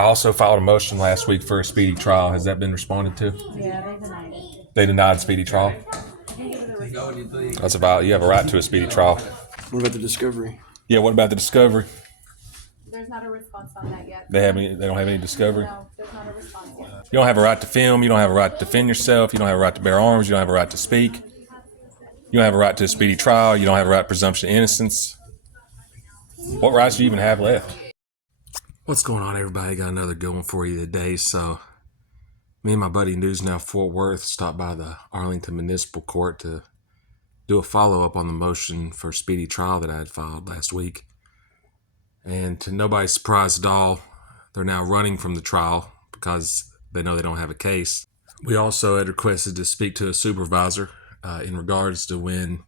I also filed a motion last week for a speedy trial. Has that been responded to? Yeah, they denied it. They denied speedy trial. That's about, you have a right to a speedy trial. What about the discovery? Yeah, what about the discovery? There's not a response on that yet. They don't have any discovery? No, there's not a response yet. You don't have a right to film, you don't have a right to defend yourself, you don't have a right to bear arms, you don't have a right to speak. You don't have a right to a speedy trial, you don't have a right to presumption of innocence. What rights do you even have left? What's going on, everybody? Got another good one for you today. So me and my buddy News Now Fort Worth stopped by the Arlington Municipal Court to do a follow-up on the motion for speedy trial that I had filed last week. And to nobody's surprise at all, they're now running from the trial because they know they don't have a case. We also had requested to speak to a supervisor in regards to when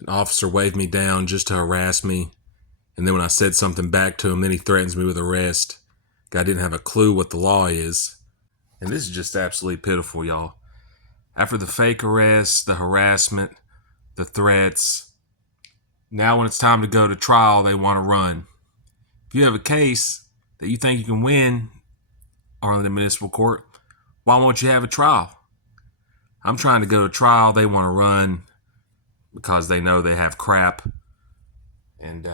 an officer waved me down just to harass me. And then when I said something back to him, then he threatens me with arrest. Guy didn't have a clue what the law is. And this is just absolutely pitiful, y'all. After the fake arrest, the harassment, the threats, now when it's time to go to trial, they want to run. If you have a case that you think you can win, Arlington Municipal Court, why won't you have a trial? I'm trying to go to trial. They want to run because they know they have crap. And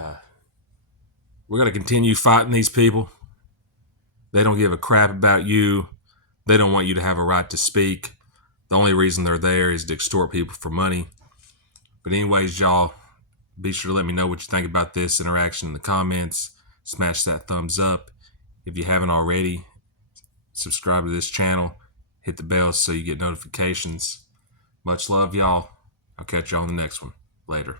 we're going to continue fighting these people. They don't give a crap about you. They don't want you to have a right to speak. The only reason they're there is to extort people for money. But anyways, y'all, be sure to let me know what you think about this interaction in the comments. Smash that thumbs up. If you haven't already, subscribe to this channel. Hit the bell so you get notifications. Much love, y'all. I'll catch y'all on the next one. Later.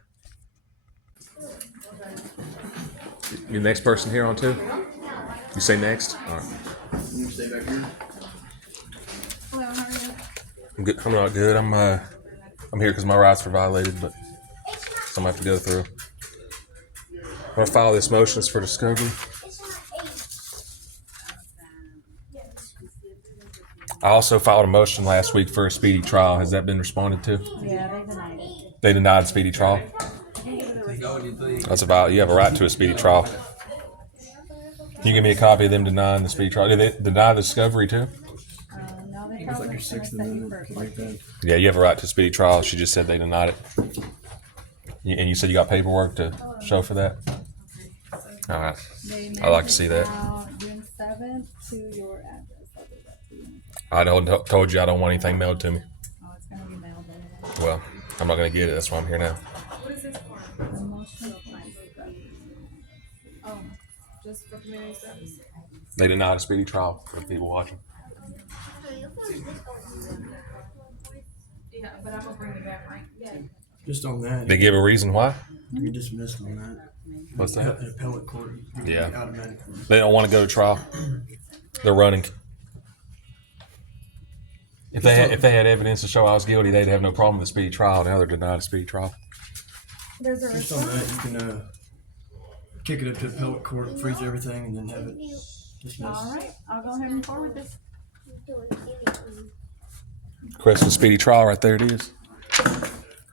You the next person here on too? You say next? All right. You stay back here. Hello, how are you? I'm good. I'm not good. I'm here because my rights were violated, but some I have to go through. I'm gonna file this motion for discovery. I also filed a motion last week for a speedy trial. Has that been responded to? Yeah, they denied it. They denied speedy trial. That's about, you have a right to a speedy trial. Can you give me a copy of them denying the speedy trial? Did they deny the discovery too? No, they It's probably like your Sixth Amendment, like that. Yeah, you have a right to a speedy trial. She just said they denied it. And you said you got paperwork to show for that? All right. I'd like to see that. June 7th to your address. I'll do that to you. I told you I don't want anything mailed to me. Oh, it's going to be mailed in. Well, I'm not going to get it. That's why I'm here now. What is this for? Emotional crimes. Oh, just for community service? They denied a speedy trial for the people watching. Yeah, but I'm going to bring it back, right? Yeah. Just on that, They give a reason why? you're dismissed on that. What's that? An appellate court. Yeah. Automatically. They don't want to go to trial. They're running. If they had evidence to show I was guilty, they'd have no problem with a speedy trial. Now they're denied a speedy trial. There's a Just on that, you can kick it up to appellate court, freeze everything, and then have it dismissed. All right, I'll go ahead and forward this. Request a speedy trial, right there it is.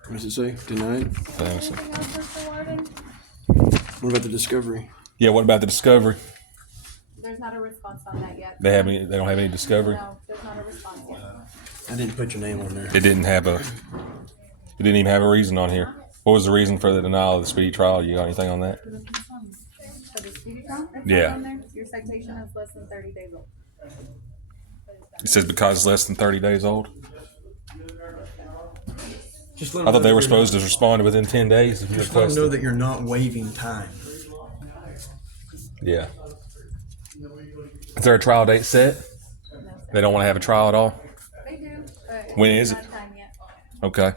What does it say? Denied? Thanks. What about the discovery? Yeah, what about the discovery? There's not a response on that yet. They don't have any discovery? No, there's not a response yet. I didn't put your name on there. It didn't even have a reason on here. What was the reason for the denial of the speedy trial? You got anything on that? For the speedy trial? It's Yeah. not on there. Your citation is less than 30 days old. It says because it's less than 30 days old. Just let I them thought know they that were you're supposed to respond within 10 days. If you Just let them requested. know that you're not waiving time. Yeah. Is there a trial date set? No, sir. They don't want to have a trial at all? They do, but When is not it? time yet. Okay.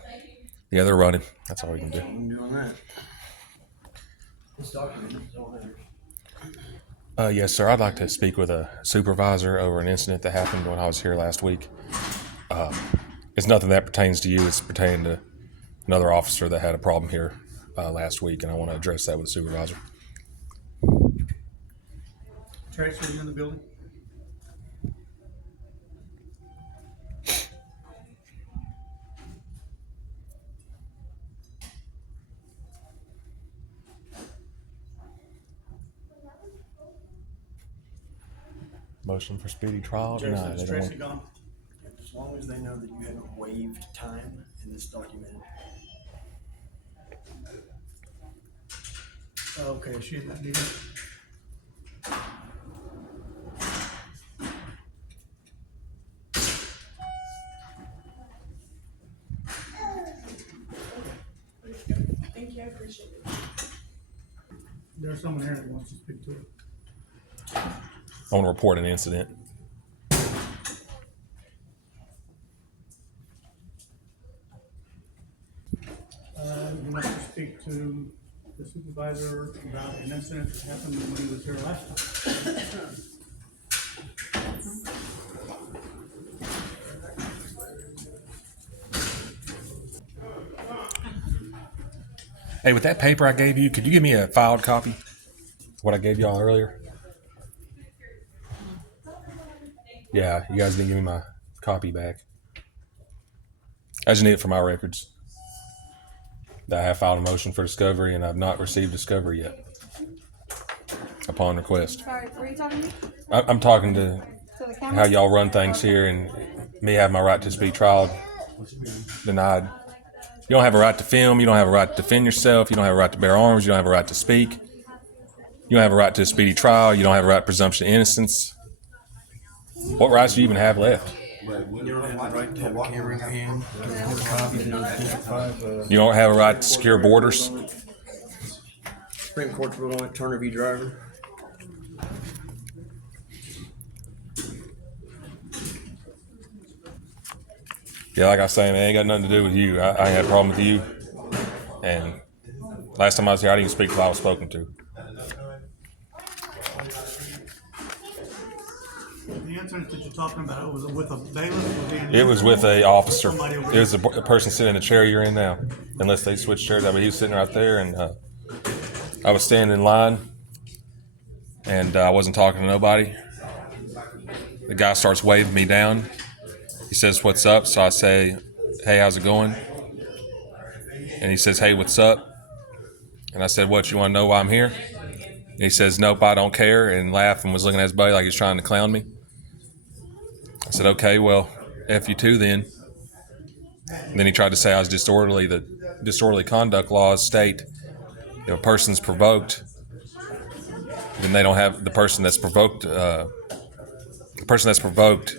Yeah, they're running. That's all we can do. You can do on that. This document is all there. Yes, sir. I'd like to speak with a supervisor over an incident that happened when I was here last week. It's nothing that pertains to you. It's pertaining to another officer that had a problem here last week, and I want to address that with the supervisor. Transfer you in the building? Motion for speedy trial Jason, denied. is They don't Tracy want- gone? As long as they know that you haven't waived time in this document. Okay, she in that meeting? Thank you, I appreciate it. There's someone here that wants to speak to it. I want to report an incident. You want to speak to the supervisor about an incident that happened when he was here last time. Hey, with that paper I gave you, could you give me a filed copy of what I gave y'all earlier? Yeah, you guys didn't give me my copy back. I just need it for my records. That I have filed a motion for discovery and I've not received discovery yet. Upon request. Sorry, were you talking to me? I'm talking to To the camera? how y'all run things here and me have my right to speak trial denied. You don't have a right to film. You don't have a right to defend yourself. You don't have a right to bear arms. You don't have a right to speak. You don't have a right to a speedy trial. You don't have a right to presumption of innocence. What rights do you even have left? You don't have the right to have a camera in your hand. Hold a copy of District 5. You don't have a right to secure borders. Supreme Court's ruled on it, turn review driver. Yeah, like I was saying, it ain't got nothing to do with you. I ain't had a problem with you. And last time I was here, I didn't even speak till I was spoken to. The incident that you're talking about, was it with a bailiff? It was with a officer. Somebody over It was a person sitting in the chair you're in now. Unless they switched chairs. I mean, he was sitting right there, and I was standing in line, and I wasn't talking to nobody. The guy starts waving me down. He says, "What's up?" So I say, "Hey, how's it going?" And he says, "Hey, what's up?" And I said, "What, you want to know why I'm here?" And he says, "Nope, I don't care," and laughed and was looking at his buddy like he was trying to clown me. I said, "Okay, well, F you too then." And then he tried to say I was disorderly. The disorderly conduct laws state if a person's provoked, then they don't have the person that's provoked. The person that's provoked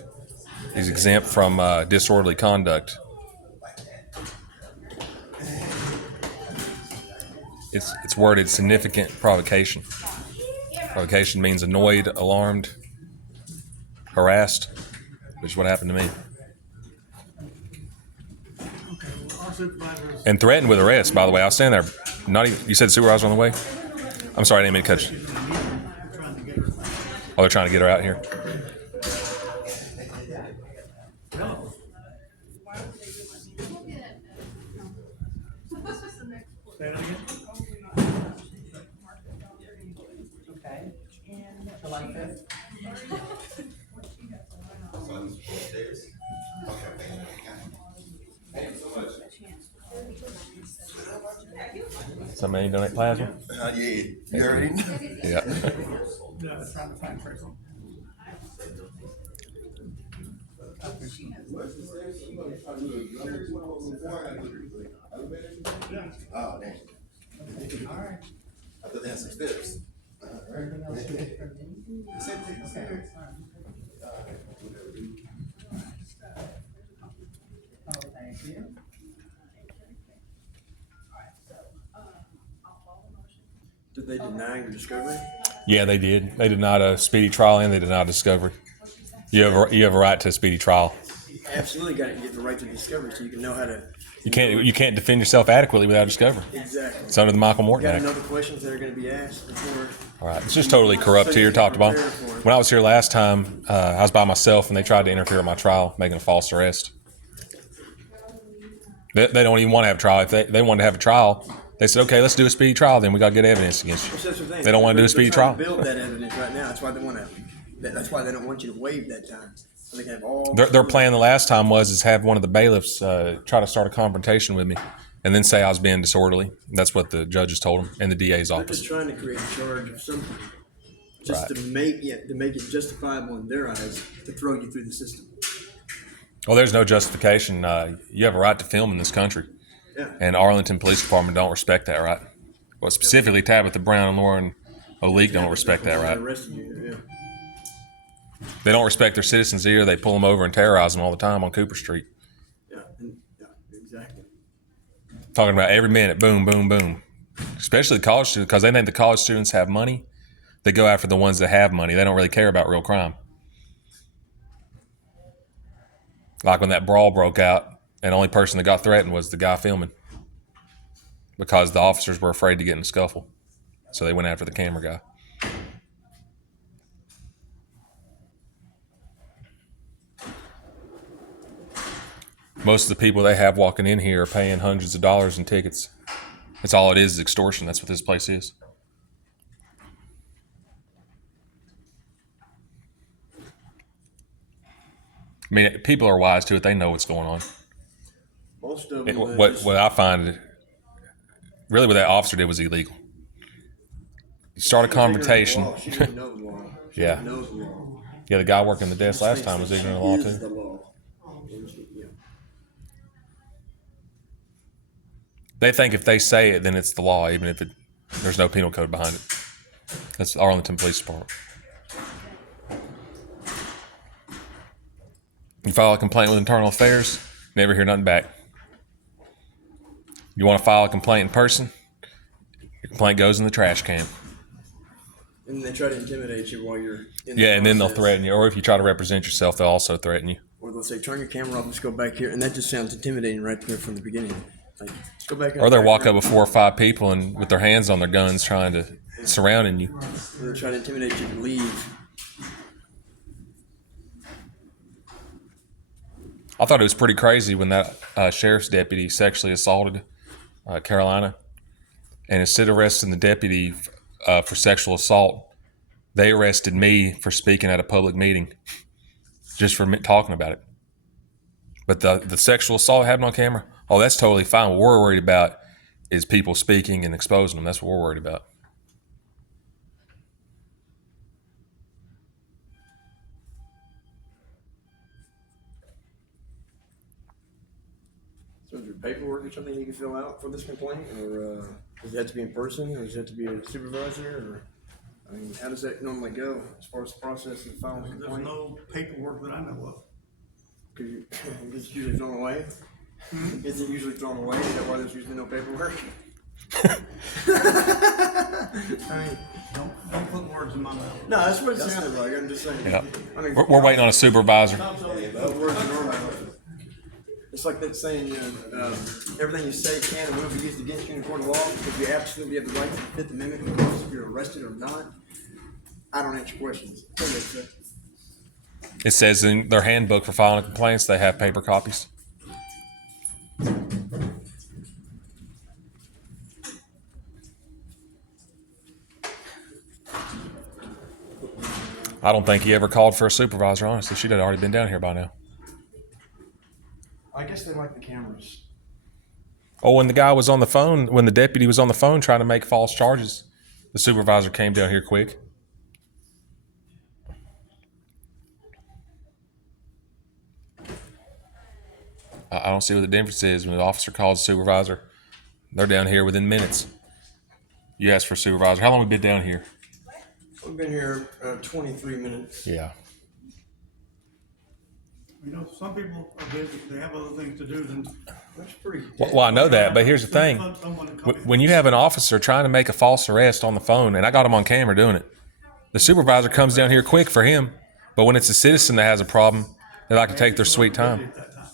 is exempt from disorderly conduct. It's worded significant provocation. Provocation means annoyed, alarmed, harassed, which is what happened to me. Okay, well, our supervisor is. And threatened with arrest, by the way. I was standing there. Not even. You said the supervisor on the way? I'm sorry, I didn't mean to cut you. She's in a meeting. We're trying to get her. Oh, they're trying to get her out here. No. Say that again? Okay, and July 5th. Somebody donate plasma? Yeah, you already know. Yeah. No, they're trying to find Tracy. Oh, damn. I thought they had some steps. Oh, thank you. Did they deny your discovery? Yeah, they did. They denied a speedy trial and they denied discovery. You have a right to a speedy trial. Absolutely got to get the right to discovery so you can know how to. You can't defend yourself adequately without discovery. Exactly. It's under the Michael Morton Got Act. another questions that are going to be asked before. All right, it's just totally corrupt here, top to bottom. When I was here last time, I was by myself and they tried to interfere with my trial, making a false arrest. They don't even want to have a trial. If they wanted to have a trial, they said, "Okay, let's do a speedy trial. Then we got to get evidence against you." Well, that's the thing. They don't want to do a speedy They're trying trial. to build that evidence right now. That's why they want to. That's why they don't want you to waive that time. So they can have all. Their plan the last time was have one of the bailiffs try to start a confrontation with me, and then say I was being disorderly. That's what the judges told him and the DA's They're office. just trying to create a charge of something. just Right. to make it justifiable in their eyes to throw you through the system. Well, there's no justification. You have a right to film in this country, Yeah. and Arlington Police Department don't respect that right. Well, specifically Tabitha Brown and Lauren O'Leek don't respect that They right. arrested you. Yeah. They don't respect their citizens either. They pull them over and terrorize them all the time on Cooper Street. Yeah. Yeah. Exactly. Talking about every minute, boom, boom, boom. Especially college students, because they think the college students have money. They go after the ones that have money. They don't really care about real crime. Like when that brawl broke out, and the only person that got threatened was the guy filming, because the officers were afraid to get in a scuffle, so they went after the camera guy. Most of the people they have walking in here are paying hundreds of dollars in tickets. That's all it is extortion. That's what this place is. I mean, people are wise to it. They know what's going on. Most of them. What I find, really, what that officer did was illegal. You start a confrontation. She didn't know the law. She Yeah. knows the law. Yeah, the guy working the desk last time was ignorant of the law Is the too. law. Yeah. They think if they say it, then it's the law, even if there's no penal code behind it. That's the Arlington Police Department. You file a complaint with Internal Affairs, never hear nothing back. You want to file a complaint in person, your complaint goes in the trash can. And they try to intimidate you while you're in Yeah, the and then they'll process. threaten you. Or if you try to represent yourself, they'll also threaten you. Or they'll say, turn your camera off, let's go back here. And that just sounds intimidating right there from the beginning. Like, let's go back Or they'll walk up with with 4 or 5 people and with their hands on their guns trying to surrounding you. Or they're trying to intimidate you to leave. I thought it was pretty crazy when that sheriff's deputy sexually assaulted Carolina. And instead of arresting the deputy for sexual assault, they arrested me for speaking at a public meeting just for talking about it. But the sexual assault happened on camera, oh, that's totally fine. What we're worried about is people speaking and exposing them. That's what we're worried about. So is there paperwork or something you can fill out for this complaint? Or does it have to be in person? Or does it have to be a supervisor? Or, I mean, how does that normally go as far as the process of filing a There's complaint? no paperwork that I know of. Because it's usually thrown away. Is it usually thrown away? Is that why there's usually no paperwork? I mean, Don't put words in my mouth. no, that's what it sounded like. I'm just saying. Yeah. I mean, We're waiting on a supervisor. put words in our mouth. It's like that saying, you know, everything you say can and will be used against you in a court of law because you absolutely have the right to the Fifth Amendment regardless if you're arrested or not. I don't answer questions. That's what they say. It says in their handbook for filing complaints, they have paper copies. I don't think he ever called for a supervisor, honestly. She'd have already been down here by now. I guess they like the cameras. Oh, when the guy was on the phone, when the deputy was on the phone trying to make false charges, the supervisor came down here quick. I don't see what the difference is when the officer calls the supervisor. They're down here within minutes. You ask for a supervisor. How long have we been down here? We've been here 23 minutes. Yeah. You know, some people are busy, they have other things to do than. That's pretty. Well, I know that, but here's the thing. Someone to come in. When you have an officer trying to make a false arrest on the phone, and I got him on camera doing it, the supervisor comes down here quick for him. But when it's a citizen that has a problem, they like to take their sweet time. At that time.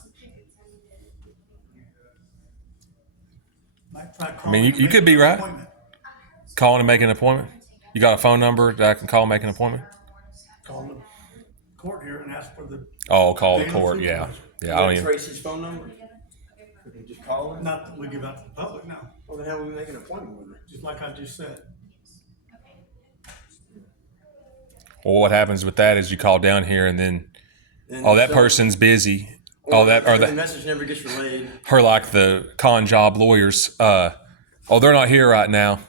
Might try I mean, calling you and could making be an right. appointment. Calling and making an appointment. You got a phone number that I can call and make an appointment? Call the court here and ask for the, Oh, call the Name court. of Yeah. supervisor. Yeah, I don't even. Tracy's phone number. We can just call her. not that we give out to the public now, Well, then how will we make an appointment with her? just like I just said. Well, what happens with that is you call down here and then, And oh, that so- person's busy. Oh, that or the that message never gets relayed. her like the con job lawyers. Oh, they're not here right now.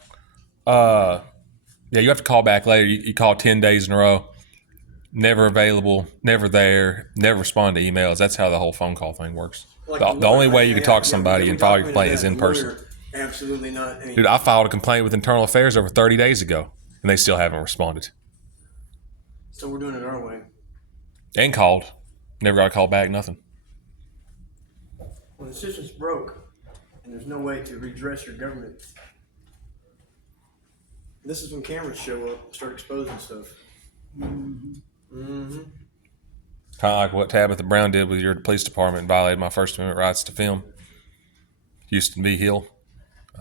Yeah, you have to call back later. You call 10 days in a row. Never available, never there, never respond to emails. That's how the whole phone call thing works. The only way you can talk to somebody and file a complaint is in person. Absolutely not. Dude, I filed a complaint with Internal Affairs over 30 days ago, and they still haven't responded. So we're doing it our way. And called. Never got a call back, nothing. Well, the system's broke, and there's no way to redress your government. This is when cameras show up and start exposing stuff. Kind of like what Tabitha Brown did with your police department and violated my First Amendment rights to film. Houston v. Hill,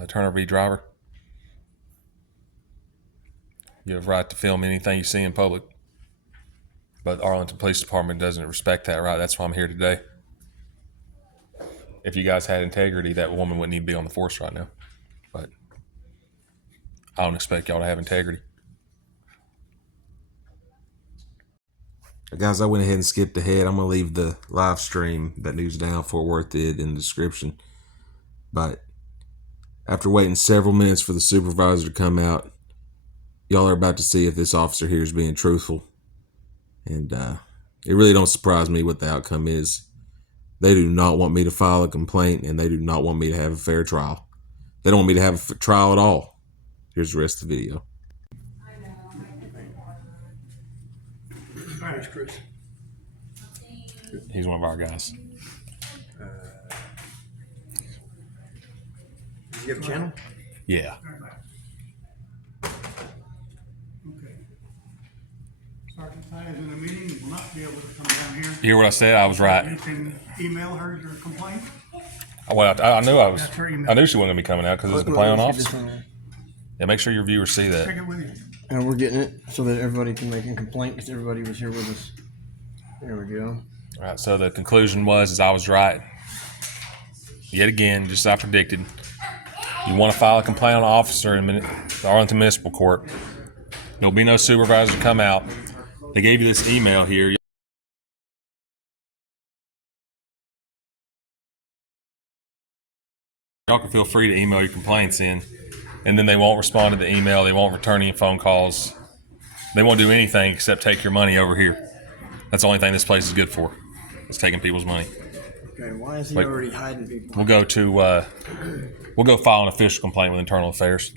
Turner v. Driver. You have right to film anything you see in public. But the Arlington Police Department doesn't respect that right. That's why I'm here today. If you guys had integrity, that woman wouldn't even be on the force right now. But I don't expect y'all to have integrity. Guys, I went ahead and skipped ahead. I'm going to leave the live stream that News Down Fort Worth did in the description. But after waiting several minutes for the supervisor to come out, y'all are about to see if this officer here is being truthful. And it really don't surprise me what the outcome is. They do not want me to file a complaint, and they do not want me to have a fair trial. They don't want me to have a trial at all. Here's the rest of the video. All right, Chris. He's one of our guys. Do you have a channel? Yeah. Okay. Sergeant Ty is in a meeting, will not be able to come down here. You hear what I said? I was You right. can email her your complaint. Well, I knew I was. That's her email. I knew she wasn't gonna be coming out because it's a complaint on officer. Yeah, make sure your viewers see that. Take it with you. And we're getting it so that everybody can make a complaint because everybody was here with us. There we go. All right. So the conclusion was, I was right. Yet again, just as I predicted. You want to file a complaint on an officer in the Arlington Municipal Court. There'll be no supervisor to come out. They gave you this email here. Y'all can feel free to email your complaints in, and then they won't respond to the email. They won't return any phone calls. They won't do anything except take your money over here. That's the only thing this place is good for. It's taking people's money. Okay, why is he Wait. already hiding people? We'll go file an official complaint with Internal Affairs.